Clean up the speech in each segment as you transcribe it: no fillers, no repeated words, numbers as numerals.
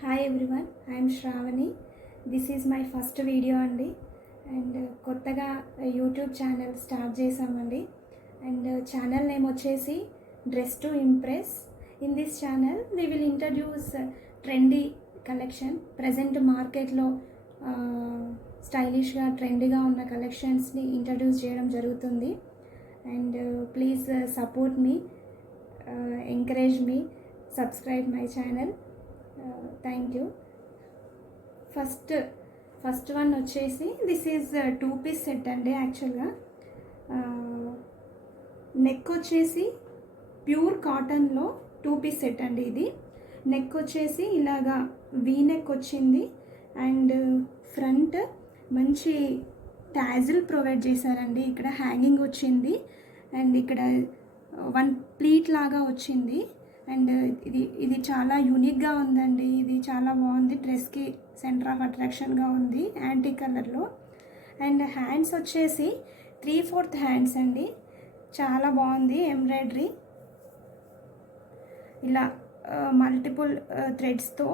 Hi everyone, I'm Shravani. This is my first video అండి. And కొత్తగా YouTube channel start చేసామండి. And channel name వచ్చేసి dress to impress. In this channel we will introduce trendy collection. Present మార్కెట్లో స్టైలిష్గా ట్రెండీగా ఉన్న కలెక్షన్స్ని ఇంట్రడ్యూస్ చేయడం జరుగుతుంది. And please support me, encourage me, subscribe my channel. Thank you. First one వచ్చేసి దిస్ ఈజ్ 2-piece సెట్ అండి. యాక్చువల్గా నెక్ వచ్చేసి ప్యూర్ కాటన్లో 2-piece సెట్ అండి. ఇది నెక్ వచ్చేసి ఇలాగా వీ నెక్ వచ్చింది. అండ్ ఫ్రంట్ మంచి టాజిల్ ప్రొవైడ్ చేశారండి. ఇక్కడ హ్యాంగింగ్ వచ్చింది అండ్ ఇక్కడ వన్ ప్లీట్ లాగా వచ్చింది. అండ్ ఇది చాలా యూనిక్గా ఉందండి. ఇది చాలా బాగుంది. డ్రెస్కి సెంటర్ ఆఫ్ అట్రాక్షన్గా ఉంది యాంటీ కలర్లో. అండ్ హ్యాండ్స్ వచ్చేసి 3/4 హ్యాండ్స్ అండి. చాలా బాగుంది. ఎంబ్రాయిడరీ ఇలా మల్టిపుల్ థ్రెడ్స్తో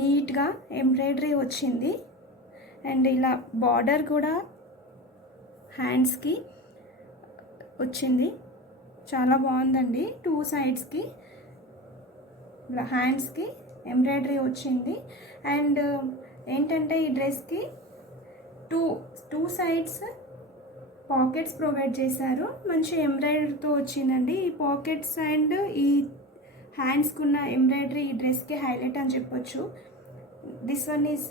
నీట్గా ఎంబ్రాయిడరీ వచ్చింది. అండ్ ఇలా బార్డర్ కూడా హ్యాండ్స్కి వచ్చింది. చాలా బాగుందండి. 2 సైడ్స్కి ఇలా హ్యాండ్స్కి ఎంబ్రాయిడరీ వచ్చింది. అండ్ ఏంటంటే ఈ డ్రెస్కి టూ సైడ్స్ పాకెట్స్ ప్రొవైడ్ చేశారు. మంచి ఎంబ్రాయిడరీతో వచ్చిందండి. ఈ పాకెట్స్ అండ్ ఈ హ్యాండ్స్కి ఉన్న ఎంబ్రాయిడరీ ఈ డ్రెస్కి హైలైట్ అని చెప్పొచ్చు. This one is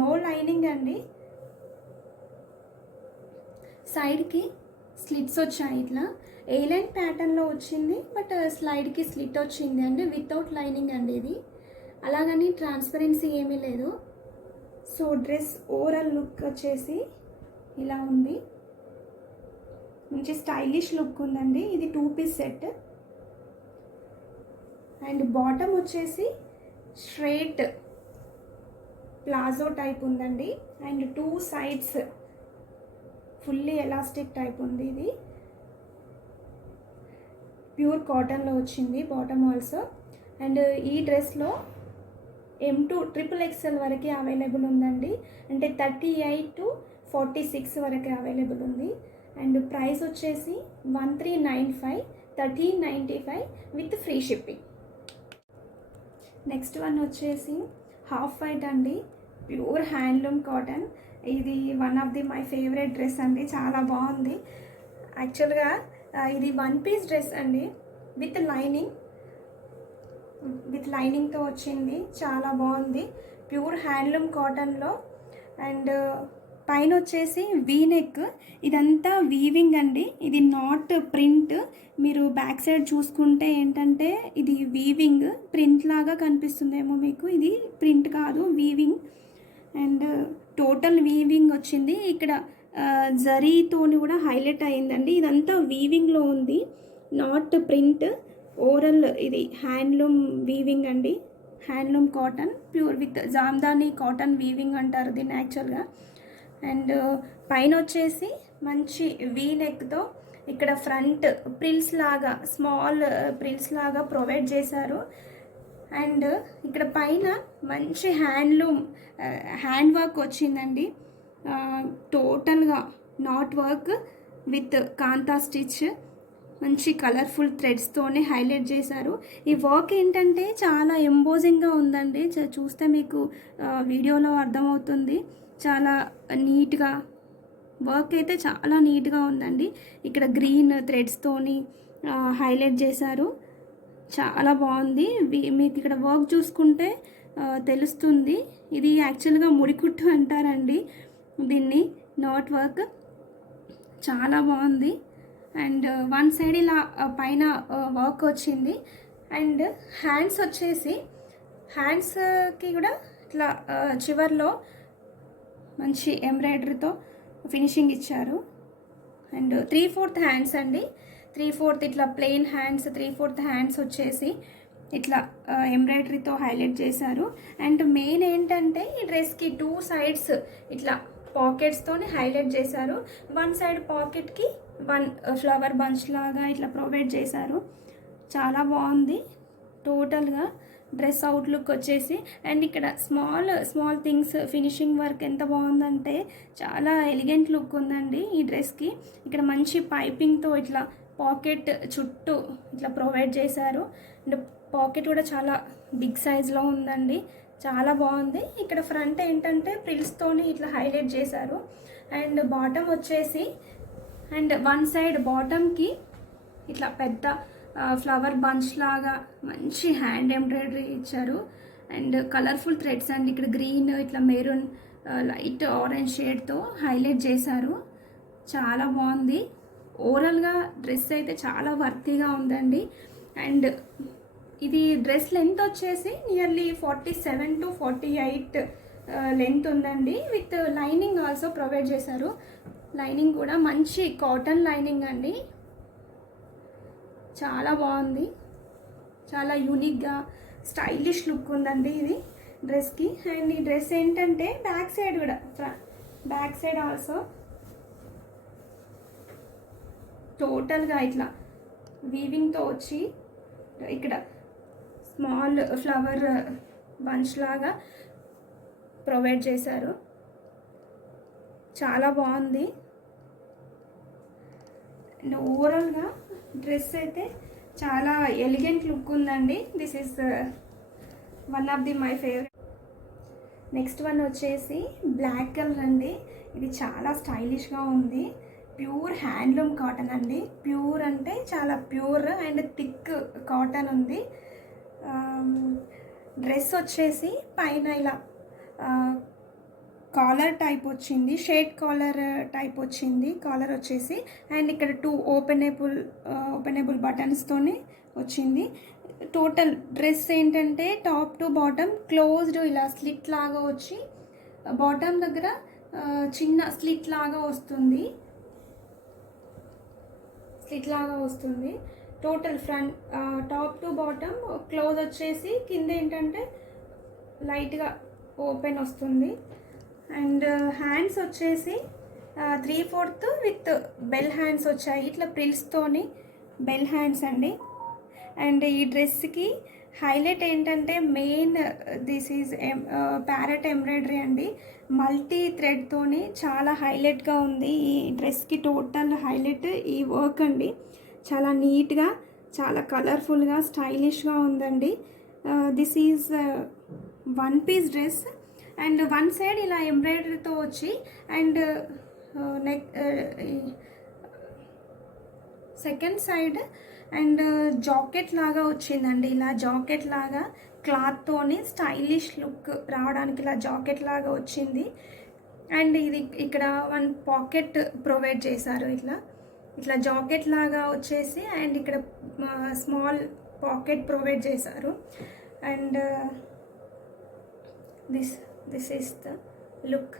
no lining అండి. సైడ్కి స్లిట్స్ వచ్చాయి. ఇట్లా ఏలైన్ ప్యాటర్న్లో వచ్చింది, బట్ స్లైడ్కి స్లిట్ వచ్చింది అండి. వితౌట్ లైనింగ్ అండి ఇది. అలాగని ట్రాన్స్పరెన్సీ ఏమీ లేదు. సో డ్రెస్ ఓవరాల్ లుక్ వచ్చేసి ఇలా ఉంది. మంచి స్టైలిష్ లుక్ ఉందండి. ఇది 2-piece సెట్. అండ్ బాటమ్ వచ్చేసి స్ట్రైట్ ప్లాజో టైప్ ఉందండి. And 2 sides fully elastic type ఉంది. ఇది ప్యూర్ కాటన్లో వచ్చింది బాటమ్ ఆల్సో. అండ్ ఈ డ్రెస్లో M2 XXL వరకే అవైలబుల్ ఉందండి. అంటే 38 to 46 వరకే అవైలబుల్ ఉంది. అండ్ ప్రైస్ వచ్చేసి 1395, 1395 with free shipping. Next one వచ్చేసి హాఫ్ వైట్ అండి. Pure handloom cotton. ఇది one of the my favourite dress అండి. చాలా బాగుంది. యాక్చువల్గా ఇది 1-piece డ్రెస్ అండి. విత్ లైనింగ్తో వచ్చింది. చాలా బాగుంది. ప్యూర్ హ్యాండ్లూమ్ కాటన్లో. అండ్ పైన వచ్చేసి వీ నెక్. ఇదంతా వీవింగ్ అండి. ఇది నాట్ ప్రింట్. మీరు బ్యాక్ సైడ్ చూసుకుంటే ఏంటంటే ఇది వీవింగ్ ప్రింట్ లాగా కనిపిస్తుందేమో మీకు. ఇది ప్రింట్ కాదు, వీవింగ్. అండ్ టోటల్ వీవింగ్ వచ్చింది. ఇక్కడ జరీతోని కూడా హైలైట్ అయిందండి. ఇదంతా వీవింగ్లో ఉంది, నాట్ ప్రింట్. ఓవరాల్ ఇది హ్యాండ్లూమ్ వీవింగ్ అండి. Handloom cotton pure with Jamdani cotton weaving అంటారు దీన్ని యాక్చువల్గా. అండ్ పైన వచ్చేసి మంచి వీ నెక్తో ఇక్కడ ఫ్రంట్ ప్రిల్స్ లాగా, స్మాల్ ప్రిల్స్ లాగా ప్రొవైడ్ చేశారు. అండ్ ఇక్కడ పైన మంచి హ్యాండ్ వర్క్ వచ్చిందండి. టోటల్గా knot work with Kantha stitch. మంచి కలర్ఫుల్ థ్రెడ్స్తోనే హైలైట్ చేశారు. ఈ వర్క్ ఏంటంటే చాలా ఎంబోజింగ్గా ఉందండి. చూస్తే మీకు వీడియోలో అర్థమవుతుంది. చాలా నీట్గా వర్క్ అయితే చాలా నీట్గా ఉందండి. ఇక్కడ గ్రీన్ థ్రెడ్స్తోని హైలైట్ చేశారు. చాలా బాగుంది. మీకు ఇక్కడ వర్క్ చూసుకుంటే తెలుస్తుంది. ఇది యాక్చువల్గా ముడికుట్టు అంటారండి దీన్ని. నాట్ వర్క్ చాలా బాగుంది. అండ్ వన్ సైడ్ ఇలా పైన వర్క్ వచ్చింది. అండ్ హ్యాండ్స్ వచ్చేసి హ్యాండ్స్కి కూడా ఇట్లా చివర్లో మంచి ఎంబ్రాయిడరీతో ఫినిషింగ్ ఇచ్చారు. అండ్ 3/4 హ్యాండ్స్ అండి. 3/4 ఇట్లా ప్లెయిన్ హ్యాండ్స్, 3/4 హ్యాండ్స్ వచ్చేసి ఇట్లా ఎంబ్రాయిడరీతో హైలైట్ చేశారు. అండ్ మెయిన్ ఏంటంటే ఈ డ్రెస్కి 2 సైడ్స్ ఇట్లా పాకెట్స్తోని హైలైట్ చేశారు. వన్ సైడ్ పాకెట్కి 1 ఫ్లవర్ బంచ్ లాగా ఇట్లా ప్రొవైడ్ చేశారు. చాలా బాగుంది. టోటల్గా డ్రెస్ అవుట్లుక్ వచ్చేసి. అండ్ ఇక్కడ small small things finishing work ఎంత బాగుందంటే చాలా ఎలిగెంట్ లుక్ ఉందండి ఈ డ్రెస్కి. ఇక్కడ మంచి పైపింగ్తో ఇట్లా పాకెట్ చుట్టూ ఇట్లా ప్రొవైడ్ చేశారు. అండ్ పాకెట్ కూడా చాలా బిగ్ సైజ్లో ఉందండి, చాలా బాగుంది. ఇక్కడ ఫ్రంట్ ఏంటంటే ప్రిల్స్తోని ఇట్లా హైలైట్ చేశారు. అండ్ బాటమ్ వచ్చేసి అండ్ వన్ సైడ్ బాటమ్కి ఇట్లా పెద్ద ఫ్లవర్ బంచ్ లాగా మంచి హ్యాండ్ ఎంబ్రాయిడరీ ఇచ్చారు. అండ్ కలర్ఫుల్ థ్రెడ్స్ అండి, ఇక్కడ గ్రీన్ ఇట్లా మెరూన్ లైట్ ఆరెంజ్ షేడ్తో హైలైట్ చేశారు. చాలా బాగుంది. ఓవరాల్గా డ్రెస్ అయితే చాలా వర్తీగా ఉందండి. అండ్ ఇది డ్రెస్ లెంత్ వచ్చేసి నియర్లీ 47 to 48 లెంత్ ఉందండి. విత్ లైనింగ్ ఆల్సో ప్రొవైడ్ చేశారు. లైనింగ్ కూడా మంచి కాటన్ లైనింగ్ అండి, చాలా బాగుంది. చాలా యూనిక్గా స్టైలిష్ లుక్ ఉందండి ఇది డ్రెస్కి. అండ్ ఈ డ్రెస్ ఏంటంటే బ్యాక్ సైడ్ కూడా బ్యాక్ సైడ్ ఆల్సో టోటల్గా ఇట్లా వీవింగ్తో వచ్చి ఇక్కడ స్మాల్ ఫ్లవర్ బంచ్ లాగా ప్రొవైడ్ చేశారు. చాలా బాగుంది. అండ్ ఓవరాల్గా డ్రెస్ అయితే చాలా ఎలిగెంట్ లుక్ ఉందండి. This is one of the my favourite. Next one వచ్చేసి బ్లాక్ కలర్ అండి. ఇది చాలా స్టైలిష్గా ఉంది. ప్యూర్ హ్యాండ్లూమ్ కాటన్ అండి. ప్యూర్ అంటే చాలా ప్యూర్ అండ్ థిక్ కాటన్ ఉంది. డ్రెస్ వచ్చేసి పైన ఇలా కాలర్ టైప్ వచ్చింది, షేడ్ కాలర్ టైప్ వచ్చింది కాలర్ వచ్చేసి. అండ్ ఇక్కడ 2 ఓపెనబుల్ బటన్స్తోనే వచ్చింది. టోటల్ డ్రెస్ ఏంటంటే టాప్ టు బాటమ్ క్లోజ్డ్ ఇలా స్లిట్ లాగా వచ్చి బాటమ్ దగ్గర చిన్న స్లిట్ లాగా వస్తుంది. Total front top to bottom close వచ్చేసి కింద ఏంటంటే లైట్గా ఓపెన్ వస్తుంది. అండ్ హ్యాండ్స్ వచ్చేసి 3/4 విత్ బెల్ హ్యాండ్స్ వచ్చాయి, ఇట్లా ప్రిల్స్తోని బెల్ హ్యాండ్స్ అండి. అండ్ ఈ డ్రెస్కి హైలైట్ ఏంటంటే main this is parrot embroidery అండి. మల్టీ థ్రెడ్తోని చాలా హైలైట్గా ఉంది ఈ డ్రెస్కి. టోటల్ హైలైట్ ఈ వర్క్ అండి. చాలా నీట్గా, చాలా కలర్ఫుల్గా, స్టైలిష్గా ఉందండి. This is one piece dress. And one side ఇలా ఎంబ్రాయిడరీతో వచ్చి and neck second side and jacket లాగా వచ్చిందండి. ఇలా జాకెట్ లాగా క్లాత్తోని స్టైలిష్ లుక్ రావడానికి ఇలా జాకెట్ లాగా వచ్చింది. అండ్ ఇది ఇక్కడ వన్ పాకెట్ ప్రొవైడ్ చేశారు. ఇట్లా జాకెట్ లాగా వచ్చేసి అండ్ ఇక్కడ స్మాల్ పాకెట్ ప్రొవైడ్ చేశారు. And this is the look.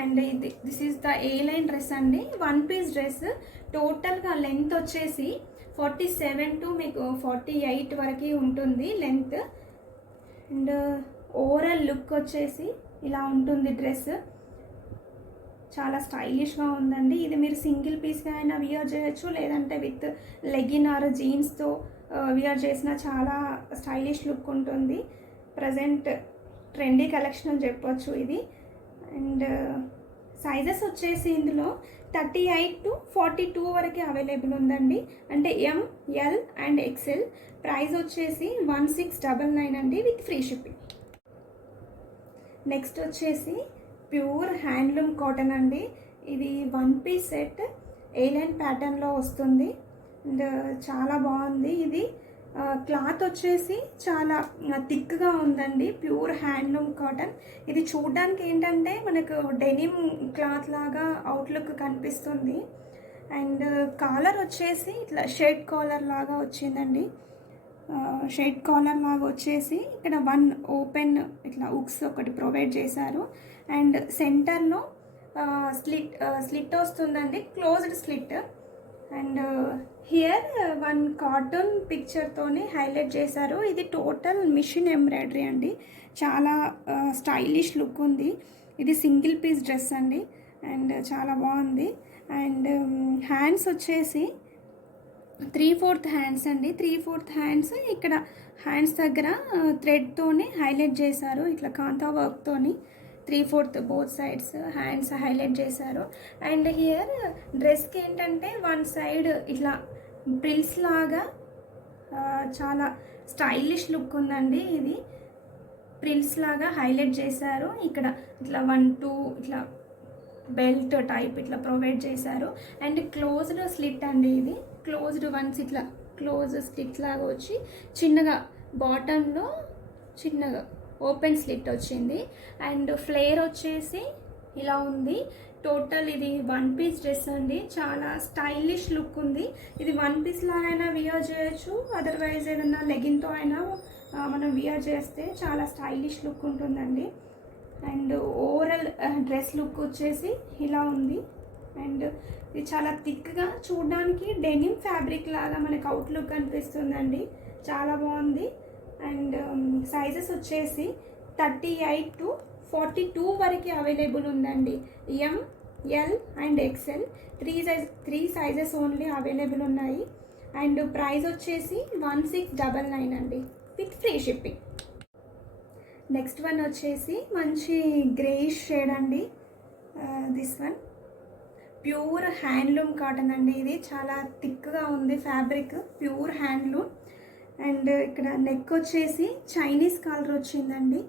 And this is the A line dress అండి. One piece dress. టోటల్గా లెంత్ వచ్చేసి 47 to మీకు 48 వరకు ఉంటుంది లెంత్. అండ్ ఓవరాల్ లుక్ వచ్చేసి ఇలా ఉంటుంది డ్రెస్. చాలా స్టైలిష్గా ఉందండి. ఇది మీరు సింగిల్ పీస్గా అయినా వియర్ చేయొచ్చు, లేదంటే విత్ లెగిన్ ఆర్ జీన్స్తో వియర్ చేసిన చాలా స్టైలిష్ లుక్ ఉంటుంది. ప్రజెంట్ ట్రెండీ కలెక్షన్ అని చెప్పొచ్చు ఇది. అండ్ సైజెస్ వచ్చేసి ఇందులో 38 to 42 వరకు అవైలబుల్ ఉందండి. అంటే M, L and XL. Price వచ్చేసి 1699 అండి విత్ ఫ్రీ షిప్పింగ్. నెక్స్ట్ వచ్చేసి ప్యూర్ హ్యాండ్లూమ్ కాటన్ అండి. ఇది వన్ పీస్ సెట్ ఏ లైన్ ప్యాటర్న్లో వస్తుంది. అండ్ చాలా బాగుంది. ఇది క్లాత్ వచ్చేసి చాలా థిక్గా ఉందండి. Pure handloom cotton. ఇది చూడడానికి ఏంటంటే మనకు డెనిమ్ క్లాత్ లాగా అవుట్లుక్ కనిపిస్తుంది. అండ్ కాలర్ వచ్చేసి ఇట్లా షేడ్ కాలర్ లాగా వచ్చిందండి. షేడ్ కాలర్ లాగా వచ్చేసి ఇక్కడ వన్ ఓపెన్ ఇట్లా ఉక్స్ ఒకటి ప్రొవైడ్ చేశారు. అండ్ సెంటర్లో స్లిట్ వస్తుందండి, closed slit. And here one cartoon పిక్చర్తోని హైలైట్ చేశారు. ఇది టోటల్ మిషన్ ఎంబ్రాయిడరీ అండి. చాలా స్టైలిష్ లుక్ ఉంది. ఇది సింగిల్ పీస్ డ్రెస్ అండి. అండ్ చాలా బాగుంది. అండ్ హ్యాండ్స్ వచ్చేసి 3/4 హ్యాండ్స్ అండి. 3/4 హ్యాండ్స్ ఇక్కడ హ్యాండ్స్ దగ్గర థ్రెడ్తోని హైలైట్ చేశారు. ఇట్లా కాంతా వర్క్తోని 3/4 బోత్ సైడ్స్ హ్యాండ్స్ హైలైట్ చేశారు. అండ్ హియర్ డ్రెస్కి ఏంటంటే వన్ సైడ్ ఇట్లా ప్రిల్స్ లాగా చాలా స్టైలిష్ లుక్ ఉందండి. ఇది ప్రిల్స్ లాగా హైలైట్ చేశారు. ఇక్కడ ఇట్లా 1 2 ఇట్లా బెల్ట్ టైప్ ఇట్లా ప్రొవైడ్ చేశారు. అండ్ క్లోజ్డ్ స్లిట్ అండి. ఇది క్లోజ్డ్ వన్స్ ఇట్లా క్లోజ్ స్లిట్ లాగా వచ్చి చిన్నగా బాటంలో చిన్నగా ఓపెన్ స్లిట్ వచ్చింది. అండ్ ఫ్లేర్ వచ్చేసి ఇలా ఉంది. టోటల్ ఇది 1 పీస్ డ్రెస్ అండి. చాలా స్టైలిష్ లుక్ ఉంది. ఇది 1 పీస్ లాగైనా వియర్ చేయొచ్చు, అదర్వైజ్ ఏదన్నా లెగిన్తో అయినా మనం వియర్ చేస్తే చాలా స్టైలిష్ లుక్ ఉంటుందండి. అండ్ ఓవరాల్ డ్రెస్ లుక్ వచ్చేసి ఇలా ఉంది. అండ్ ఇది చాలా థిక్గా చూడడానికి డెనిమ్ ఫ్యాబ్రిక్ లాగా మనకు అవుట్లుక్ అనిపిస్తుందండి. చాలా బాగుంది. అండ్ సైజెస్ వచ్చేసి 38 to 42 వరకు అవైలబుల్ ఉందండి. ML and XL 3 sizes only available ఉన్నాయి. అండ్ ప్రైస్ వచ్చేసి 1699 అండి with free shipping. Next one వచ్చేసి మంచి గ్రేయిష్ షేడ్ అండి. This one pure handloom cotton అండి. ఇది చాలా థిక్గా ఉంది ఫ్యాబ్రిక్, ప్యూర్ హ్యాండ్లూమ్. అండ్ ఇక్కడ నెక్ వచ్చేసి చైనీస్ కాలర్ వచ్చిందండి.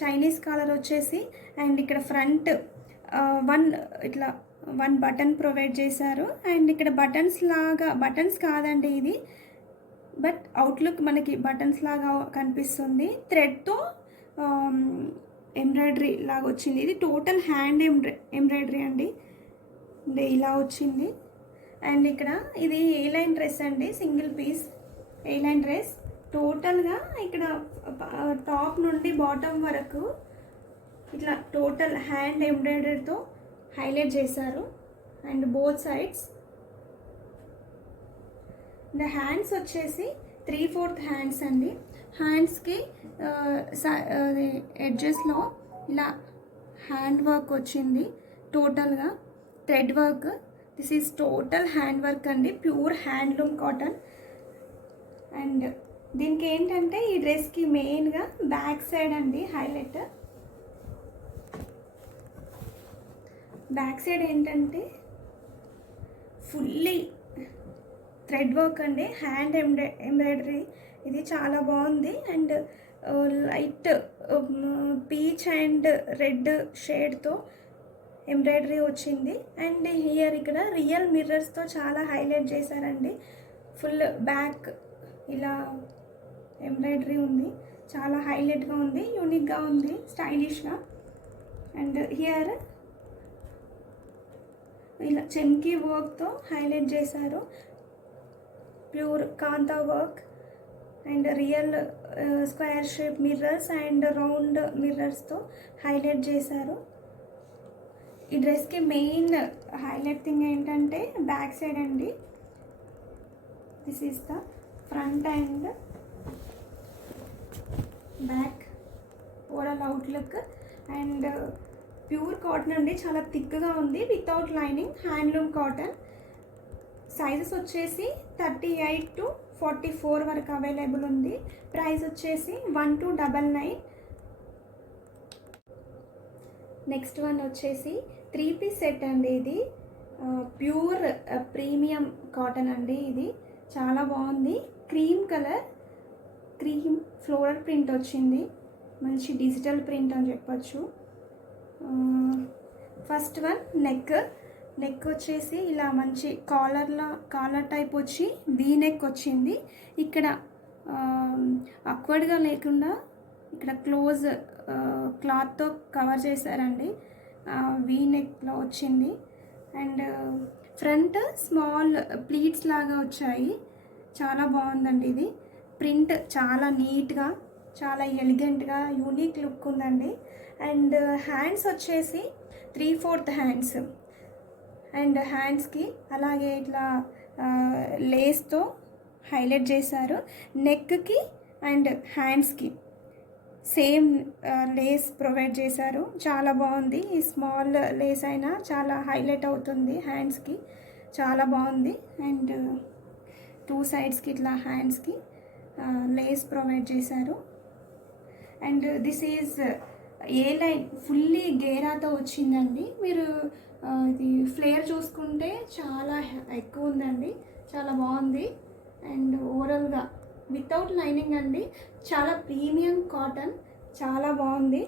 చైనీస్ కాలర్ వచ్చేసి అండ్ ఇక్కడ ఫ్రంట్ ఇట్లా 1 బటన్ ప్రొవైడ్ చేశారు. అండ్ ఇక్కడ బటన్స్ కాదండి ఇది, బట్ అవుట్లుక్ మనకి బటన్స్ లాగా కనిపిస్తుంది. థ్రెడ్తో ఎంబ్రాయిడరీ లాగా వచ్చింది. ఇది టోటల్ హ్యాండ్ ఎంబ్రాయిడరీ అండి. ఇలా వచ్చింది. అండ్ ఇక్కడ ఇది ఏ లైన్ డ్రెస్ అండి, సింగిల్ పీస్ ఏ లైన్ డ్రెస్. టోటల్గా ఇక్కడ టాప్ నుండి బాటమ్ వరకు ఇట్లా టోటల్ హ్యాండ్ ఎంబ్రాయిడరీతో హైలైట్ చేశారు. అండ్ బోత్ సైడ్స్ హ్యాండ్స్ వచ్చేసి 3/4 హ్యాండ్స్ అండి. హ్యాండ్స్కి ఎడ్జెస్లో ఇలా హ్యాండ్ వర్క్ వచ్చింది. టోటల్గా thread work. This is total hand work అండి, ప్యూర్ హ్యాండ్లూమ్ కాటన్. అండ్ దీనికి ఏంటంటే ఈ డ్రెస్కి మెయిన్గా బ్యాక్ సైడ్ అండి హైలైట్. బ్యాక్ సైడ్ ఏంటంటే ఫుల్లీ థ్రెడ్ వర్క్ అండి, హ్యాండ్ ఎంబ్రాయిడరీ. ఇది చాలా బాగుంది. And light peach and red షేడ్తో ఎంబ్రాయిడరీ వచ్చింది. అండ్ హియర్ ఇక్కడ రియల్ మిర్రర్స్తో చాలా హైలైట్ చేశారండి. ఫుల్ బ్యాక్ ఇలా ఎంబ్రాయిడరీ ఉంది. చాలా హైలైట్గా ఉంది, యూనిక్గా ఉంది, స్టైలిష్గా. అండ్ హియర్ ఇలా చెమ్కీ వర్క్తో హైలైట్ చేశారు. Pure kantha work and real square shape mirrors and round మిర్రర్స్తో హైలైట్ చేశారు. ఈ డ్రెస్కి మెయిన్ హైలైట్ థింగ్ ఏంటంటే బ్యాక్ సైడ్ అండి. This is the front and back overall outlook. And pure cotton అండి, చాలా థిక్గా ఉంది, without lining, handloom cotton. Sizes వచ్చేసి 38 to 44 వరకు అవైలబుల్ ఉంది. ప్రైస్ వచ్చేసి 1299. నెక్స్ట్ వన్ వచ్చేసి 3 పీస్ సెట్ అండి. ఇది ప్యూర్ ప్రీమియం కాటన్ అండి. ఇది చాలా బాగుంది. Cream colour, cream floral print వచ్చింది. మంచి డిజిటల్ ప్రింట్ అని చెప్పచ్చు. ఫస్ట్ వన్ నెక్ వచ్చేసి ఇలా మంచి కాలర్ టైప్ వచ్చి వీ నెక్ వచ్చింది. ఇక్కడ అక్వర్డ్గా లేకుండా ఇక్కడ క్లోజ్ క్లాత్తో కవర్ చేశారండి. వీ నెక్లో వచ్చింది. అండ్ ఫ్రంట్ స్మాల్ ప్లీట్స్ లాగా వచ్చాయి. చాలా బాగుందండి. ఇది ప్రింట్ చాలా నీట్గా, చాలా ఎలిగెంట్గా, యూనిక్ లుక్ ఉందండి. అండ్ హ్యాండ్స్ వచ్చేసి 3/4 హ్యాండ్స్. అండ్ హ్యాండ్స్కి అలాగే ఇట్లా లేస్తో హైలైట్ చేశారు. నెక్కి అండ్ హ్యాండ్స్కి సేమ్ లేస్ ప్రొవైడ్ చేశారు. చాలా బాగుంది. ఈ స్మాల్ లేస్ అయినా చాలా హైలైట్ అవుతుంది హ్యాండ్స్కి, చాలా బాగుంది. అండ్ టూ సైడ్స్కి ఇట్లా హ్యాండ్స్కి లేస్ ప్రొవైడ్ చేశారు. And this is A line fully గేరాతో వచ్చిందండి. మీరు ఇది ఫ్లేయర్ చూసుకుంటే చాలా ఎక్కువ ఉందండి, చాలా బాగుంది. అండ్ ఓవరాల్గా వితౌట్ లైనింగ్ అండి, చాలా ప్రీమియం కాటన్, చాలా బాగుంది.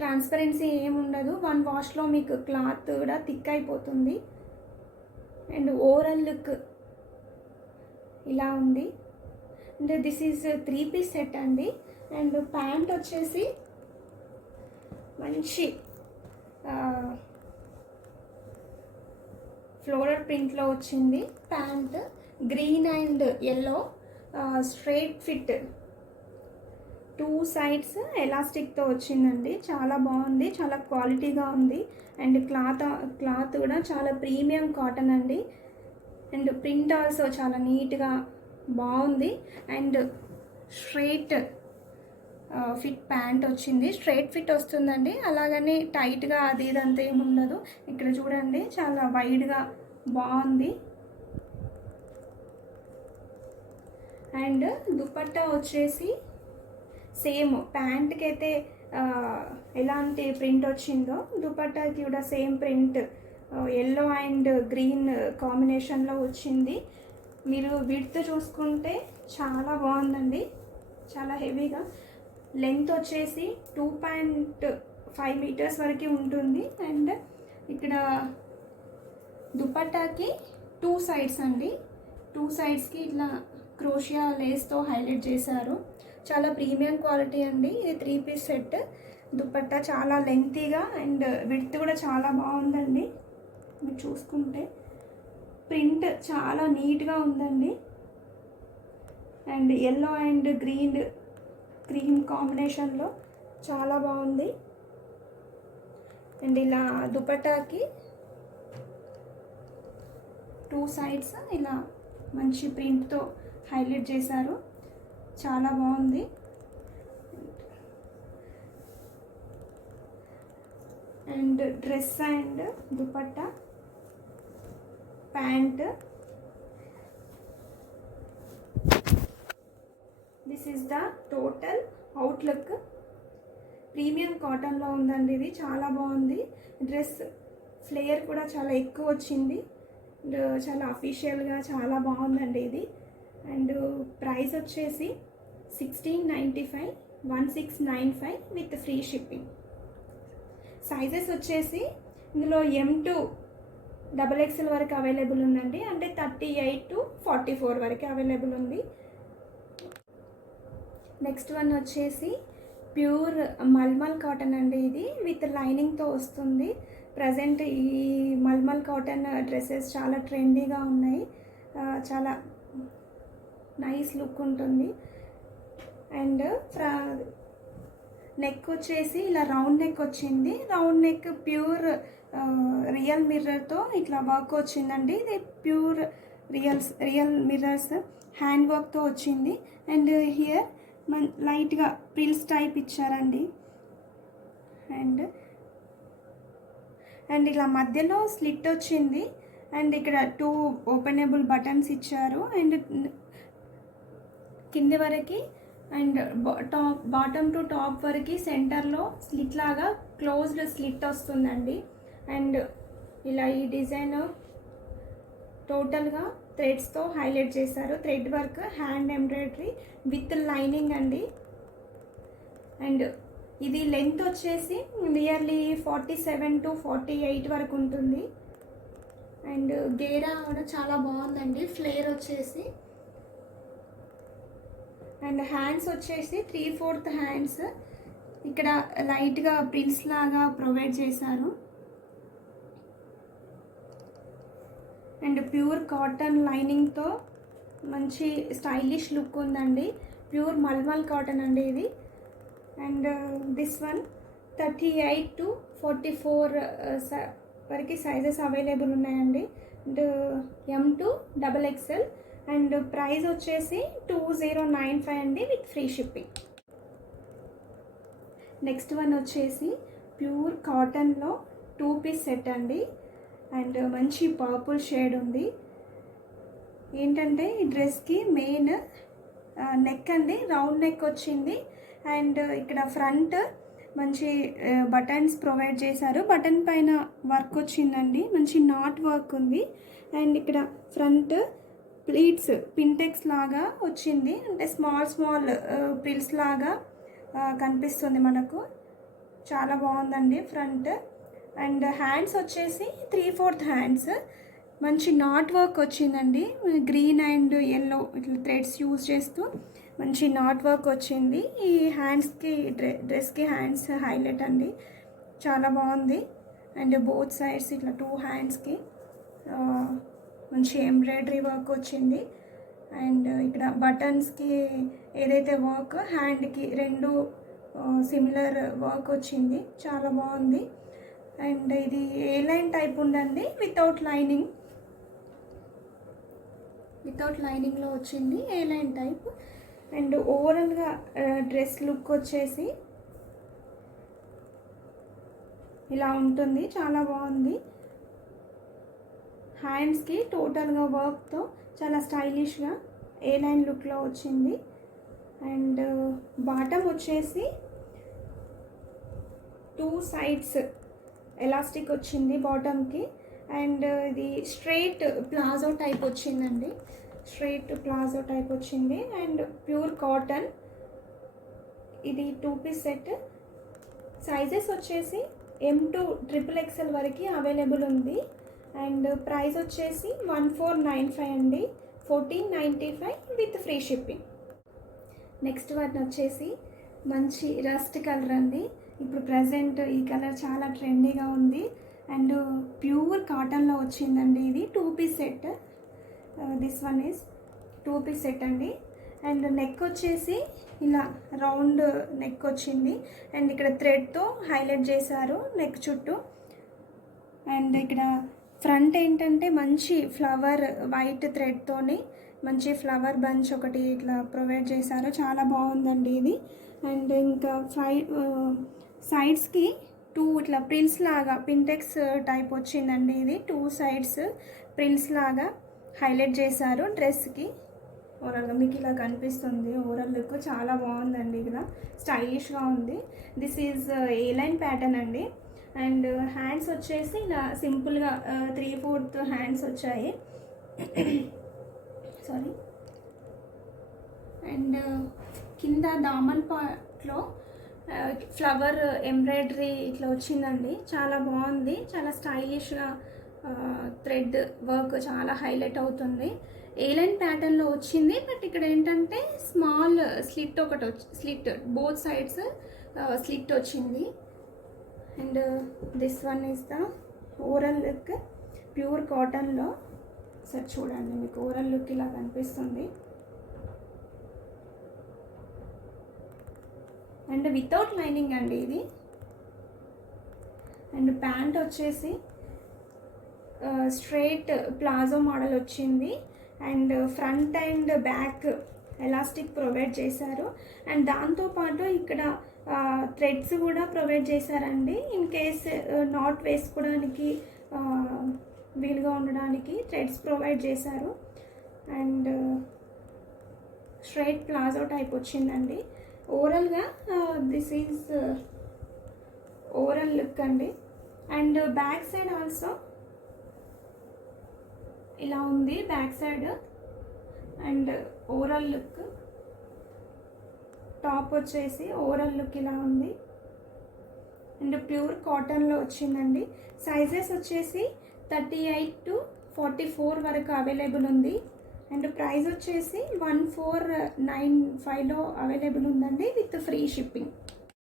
ట్రాన్స్పరెన్సీ ఏముండదు, 1 వాష్లో మీకు క్లాత్ కూడా థిక్ అయిపోతుంది. అండ్ ఓవరాల్ లుక్ ఇలా ఉంది. And this is 3 piece set అండి. అండ్ ప్యాంట్ వచ్చేసి మంచి ఫ్లోరల్ ప్రింట్లో వచ్చింది. Pant green and yellow straight fit, 2 sides ఎలాస్టిక్తో వచ్చిందండి. చాలా బాగుంది, చాలా క్వాలిటీగా ఉంది. అండ్ క్లాత్ కూడా చాలా ప్రీమియం కాటన్ అండి. అండ్ ప్రింట్ ఆల్సో చాలా నీట్గా బాగుంది. అండ్ స్ట్రైట్ ఫిట్ ప్యాంట్ వచ్చింది, స్ట్రైట్ ఫిట్ వస్తుందండి. అలాగని టైట్గా అది ఇదంతా ఏమి ఉండదు. ఇక్కడ చూడండి చాలా వైడ్గా బాగుంది. అండ్ దుపట్టా వచ్చేసి సేమ్ ప్యాంట్కి అయితే ఎలాంటి ప్రింట్ వచ్చిందో దుపట్టాకి కూడా same print yellow and green కాంబినేషన్లో వచ్చింది. మీరు విడ్త్ చూసుకుంటే చాలా బాగుందండి, చాలా హెవీగా. లెంత్ వచ్చేసి 2.5 మీటర్స్ వరకు ఉంటుంది. అండ్ ఇక్కడ దుపట్టాకి 2 సైడ్స్ అండి, 2 సైడ్స్కి ఇట్లా క్రోషియా లేస్తో హైలైట్ చేశారు. చాలా ప్రీమియం క్వాలిటీ అండి. ఇది 3 పీస్ సెట్. దుపట్టా చాలా లెంతీగా అండ్ విడ్త్ కూడా చాలా బాగుందండి. మీరు చూసుకుంటే ప్రింట్ చాలా నీట్గా ఉందండి. అండ్ ఎల్లో అండ్ గ్రీన్ కాంబినేషన్లో చాలా బాగుంది. అండ్ ఇలా దుపట్టాకి 2 సైడ్స్ ఇలా మంచి ప్రింట్తో హైలైట్ చేశారు, చాలా బాగుంది. And dress and dupatta pant, this is the total outlook. Premium కాటన్లో ఉందండి, ఇది చాలా బాగుంది. డ్రెస్ ఫ్లేయర్ కూడా చాలా ఎక్కువ వచ్చింది, చాలా అఫీషియల్గా చాలా బాగుందండి ఇది. అండ్ ప్రైస్ వచ్చేసి 1695, 1695 విత్ ఫ్రీ షిప్పింగ్. సైజెస్ వచ్చేసి ఇందులో M to XXL వరకు అవైలబుల్ ఉందండి. అంటే 38 to 44 వరకు అవైలబుల్ ఉంది. నెక్స్ట్ వన్ వచ్చేసి ప్యూర్ మల్మల్ కాటన్ అండి. ఇది విత్ లైనింగ్తో వస్తుంది. ప్రజెంట్ ఈ మల్మల్ కాటన్ డ్రెస్సెస్ చాలా ట్రెండీగా ఉన్నాయి, చాలా నైస్ లుక్ ఉంటుంది. అండ్ నెక్ వచ్చేసి ఇలా రౌండ్ నెక్ వచ్చింది. రౌండ్ నెక్ ప్యూర్ రియల్ మిర్రర్తో ఇట్లా వర్క్ వచ్చిందండి. ఇది ప్యూర్ రియల్ మిర్రర్స్ హ్యాండ్ వర్క్తో వచ్చింది. అండ్ హియర్ లైట్గా ప్రిల్స్ టైప్ ఇచ్చారండి. అండ్ ఇలా మధ్యలో స్లిట్ వచ్చింది. అండ్ ఇక్కడ 2 ఓపెనబుల్ బటన్స్ ఇచ్చారు. అండ్ కింది వరకు అండ్ బాటమ్ టు టాప్ వరకు సెంటర్లో స్లిట్ లాగా క్లోజ్డ్ స్లిట్ వస్తుందండి. అండ్ ఇలా ఈ డిజైన్ టోటల్గా థ్రెడ్స్తో హైలైట్ చేశారు. Thread work, hand embroidery with lining అండి. అండ్ ఇది లెంత్ వచ్చేసి నియర్లీ 47 to 48 వరకు ఉంటుంది. అండ్ గేరా కూడా చాలా బాగుందండి, ఫ్లేర్ వచ్చేసి. అండ్ హ్యాండ్స్ వచ్చేసి 3/4 హ్యాండ్స్ ఇక్కడ లైట్గా ప్రిల్స్ లాగా ప్రొవైడ్ చేశారు. అండ్ ప్యూర్ కాటన్ లైనింగ్తో మంచి స్టైలిష్ లుక్ ఉందండి. ప్యూర్ మల్మల్ కాటన్ అండి ఇది. అండ్ దిస్ వన్ 38 to 44 వరకు సైజెస్ అవైలబుల్ ఉన్నాయండి. And M to XXL. And price వచ్చేసి 2095 అండి with free shipping. Next one వచ్చేసి ప్యూర్ కాటన్లో 2 పీస్ సెట్ అండి. అండ్ మంచి పర్పుల్ షేడ్ ఉంది. ఏంటంటే ఈ డ్రెస్కి మెయిన్ నెక్ అండి, రౌండ్ నెక్ వచ్చింది. అండ్ ఇక్కడ ఫ్రంట్ మంచి బటన్స్ ప్రొవైడ్ చేశారు. బటన్ పైన వర్క్ వచ్చిందండి, మంచి నాట్ వర్క్ ఉంది. అండ్ ఇక్కడ ఫ్రంట్ ప్లీట్స్ పింటెక్స్ లాగా వచ్చింది, అంటే స్మాల్ స్మాల్ ప్రిల్స్ లాగా కనిపిస్తుంది మనకు. చాలా బాగుందండి ఫ్రంట్. అండ్ హ్యాండ్స్ వచ్చేసి 3/4 హ్యాండ్స్, మంచి నాట్ వర్క్ వచ్చిందండి. గ్రీన్ అండ్ ఎల్లో ఇట్లా థ్రెడ్స్ యూజ్ చేస్తూ మంచి నాట్ వర్క్ వచ్చింది. ఈ హ్యాండ్స్కి డ్రెస్కి హ్యాండ్స్ హైలైట్ అండి, చాలా బాగుంది. అండ్ బోత్ సైడ్స్ ఇట్లా 2 హ్యాండ్స్కి మంచి ఎంబ్రాయిడరీ వర్క్ వచ్చింది. అండ్ ఇక్కడ బటన్స్కి ఏదైతే వర్క్ హ్యాండ్కి 2 సిమిలర్ వర్క్ వచ్చింది, చాలా బాగుంది. అండ్ ఇది ఏ లైన్ టైప్ ఉందండి, వితౌట్ లైనింగ్లో వచ్చింది, ఏ లైన్ టైప్. అండ్ ఓవరాల్గా డ్రెస్ లుక్ వచ్చేసి ఇలా ఉంటుంది, చాలా బాగుంది. హ్యాండ్స్కి టోటల్గా వర్క్తో చాలా స్టైలిష్గా ఏ లైన్ లుక్లో వచ్చింది. అండ్ బాటమ్ వచ్చేసి 2 సైడ్స్ ఎలాస్టిక్ వచ్చింది బాటమ్కి. అండ్ ఇది స్ట్రైట్ ప్లాజో టైప్ వచ్చిందండి, స్ట్రైట్ ప్లాజో టైప్ వచ్చింది. అండ్ ప్యూర్ కాటన్, ఇది 2 పీస్ సెట్. సైజెస్ వచ్చేసి M to XXL వరకు అవైలబుల్ ఉంది. అండ్ ప్రైస్ వచ్చేసి 1495 అండి, 1495 with free shipping. Next one వచ్చేసి మంచి రస్ట్ కలర్ అండి. ఇప్పుడు ప్రజెంట్ ఈ కలర్ చాలా ట్రెండీగా ఉంది. అండ్ ప్యూర్ కాటన్లో వచ్చిందండి. ఇది 2 piece set, this one is 2 piece set అండి. అండ్ నెక్ వచ్చేసి ఇలా రౌండ్ నెక్ వచ్చింది. అండ్ ఇక్కడ థ్రెడ్తో హైలైట్ చేశారు నెక్ చుట్టూ. అండ్ ఇక్కడ ఫ్రంట్ ఏంటంటే మంచి ఫ్లవర్ వైట్ థ్రెడ్తోని మంచి ఫ్లవర్ బంచ్ ఒకటి ఇట్లా ప్రొవైడ్ చేశారు, చాలా బాగుందండి ఇది. అండ్ ఇంకా సైడ్స్కి 2 ఇట్లా ప్రిల్స్ లాగా పింటెక్స్ టైప్ వచ్చిందండి. ఇది 2 సైడ్స్ ప్రిల్స్ లాగా హైలైట్ చేశారు డ్రెస్కి. ఓవరాల్గా మీకు ఇలా కనిపిస్తుంది. ఓవరాల్ లుక్ చాలా బాగుందండి, ఇలా స్టైలిష్గా ఉంది. This is A line pattern అండి. అండ్ హ్యాండ్స్ వచ్చేసి ఇలా సింపుల్గా 3/4 హ్యాండ్స్ వచ్చాయి, సారీ. అండ్ కింద దామన్ పార్ట్లో ఫ్లవర్ ఎంబ్రాయిడరీ ఇట్లా వచ్చిందండి, చాలా బాగుంది, చాలా స్టైలిష్గా థ్రెడ్ వర్క్ చాలా హైలైట్ అవుతుంది. ఏ లైన్ ప్యాటర్న్లో వచ్చింది, బట్ ఇక్కడ ఏంటంటే స్మాల్ స్లిట్ ఒకటి స్లిట్ బోత్ సైడ్స్ స్లిట్ వచ్చింది. And this one is the overall look pure కాటన్లో. సార్ చూడండి, మీకు ఓవరాల్ లుక్ ఇలా కనిపిస్తుంది. అండ్ వితౌట్ లైనింగ్ అండి ఇది. అండ్ ప్యాంట్ వచ్చేసి స్ట్రైట్ ప్లాజో మోడల్ వచ్చింది. And front and back elastic provide చేశారు. అండ్ దాంతోపాటు ఇక్కడ థ్రెడ్స్ కూడా ప్రొవైడ్ చేశారండి, ఇన్ కేస్ నాట్ వేసుకోవడానికి వీలుగా ఉండడానికి థ్రెడ్స్ ప్రొవైడ్ చేశారు. అండ్ స్ట్రైట్ ప్లాజో టైప్ వచ్చిందండి. ఓవరాల్గా దిస్ ఈజ్ ఓవరాల్ లుక్ అండి. అండ్ బ్యాక్ సైడ్ ఆల్సో ఇలా ఉంది back side. And overall look top వచ్చేసి ఓవరాల్ లుక్ ఇలా ఉంది. అండ్ ప్యూర్ కాటన్లో వచ్చిందండి. సైజెస్ వచ్చేసి 38 to 44 వరకు అవైలబుల్ ఉంది. అండ్ ప్రైస్ వచ్చేసి 1495లో అవైలబుల్ ఉందండి విత్ ఫ్రీ షిప్పింగ్.